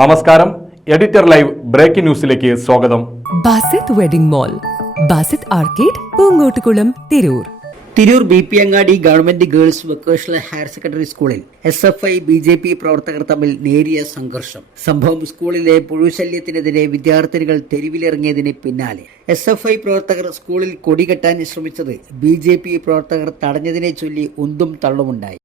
നമസ്കാരം. Editor live breaking ന്യൂസിലേക്ക് സ്വാഗതം. Basith wedding mall Basith arcade Poonkottukulam Tirur. Tirur B P Angadi government girls vocational higher secondary സ്കൂളിൽ S F I B J P പ്രവർത്തകർ തമ്മിൽ നേരിയ സംഘർഷം. സംഭവം സ്കൂളിലെ പുഴുശല്യത്തിനെതിരെ വിദ്യാർത്ഥിനികൾ തെരുവിലിറങ്ങിയതിന് പിന്നാലെ. എസ് എഫ് ഐ പ്രവർത്തകർ സ്കൂളിൽ കൊടികെട്ടാൻ ശ്രമിച്ചത് ബി ജെ പി പ്രവർത്തകർ തടഞ്ഞതിനെ ചൊല്ലി ഉന്തും തള്ളുമുണ്ടായി.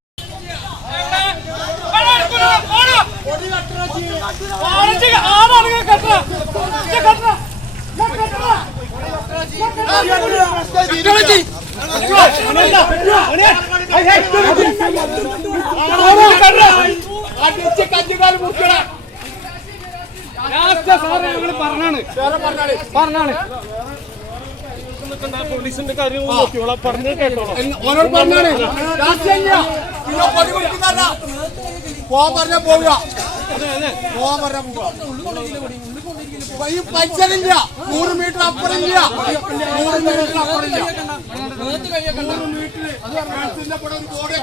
പറഞ്ഞാണ് പോലീസിന്റെ കാര്യം പറഞ്ഞു കേട്ടോളാം ഓനോട് പറഞ്ഞാണ് രാഷ്ട്രീയമില്ല. പിന്നെ കൊടി പിടിക്കുന്നതല്ല. പോവാൻ പറഞ്ഞാ പോവുക നൂറ് മീറ്റർ അപ്പുറമില്ല നൂറ് മീറ്റർ അപ്പുറമില്ല കൂടെ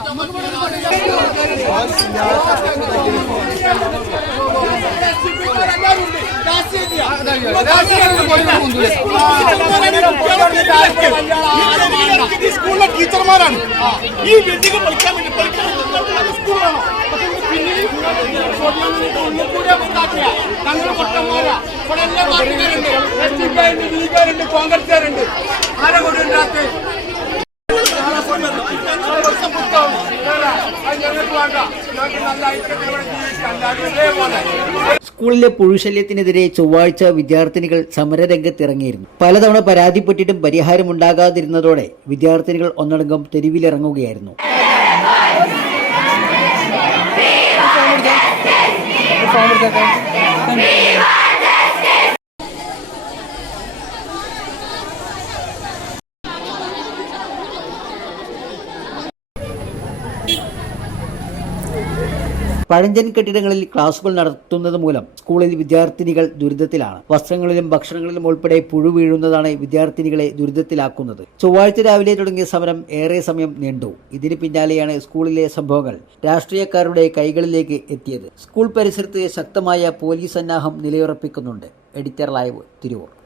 ഒരു സ്കൂളിലെ ടീച്ചർമാരാണ് ഈ വെഡിങ് പഠിക്കാൻ വേണ്ടി പഠിക്കാൻ സ്കൂളാണോ പിന്നിൽ കൂടെ ആരെ ഇതേപോലെ സ്കൂളിലെ പുഴുശല്യത്തിനെതിരെ ചൊവ്വാഴ്ച വിദ്യാർത്ഥിനികൾ സമരരംഗത്തിറങ്ങിയിരുന്നു. പലതവണ പരാതിപ്പെട്ടിട്ടും പരിഹാരമുണ്ടാകാതിരുന്നതോടെ വിദ്യാർത്ഥിനികൾ ഒന്നടങ്കം തെരുവിലിറങ്ങുകയായിരുന്നു. performance. Thank you. പഴഞ്ചൻ കെട്ടിടങ്ങളിൽ ക്ലാസുകൾ നടത്തുന്നത് മൂലം സ്കൂളിൽ വിദ്യാർത്ഥിനികൾ ദുരിതത്തിലാണ്. വസ്ത്രങ്ങളിലും ഭക്ഷണങ്ങളിലും ഉൾപ്പെടെ പുഴു വീഴുന്നതാണ് വിദ്യാർത്ഥിനികളെ ദുരിതത്തിലാക്കുന്നത്. ചൊവ്വാഴ്ച രാവിലെ തുടങ്ങിയ സമരം ഏറെ സമയം നീണ്ടു. ഇതിന് പിന്നാലെയാണ് സ്കൂളിലെ സംഭവങ്ങൾ രാഷ്ട്രീയക്കാരുടെ കൈകളിലേക്ക് എത്തിയത്. സ്കൂൾ പരിസരത്ത് ശക്തമായ പോലീസ് സന്നാഹം നിലയുറപ്പിക്കുന്നുണ്ട്. Editor live Tirur.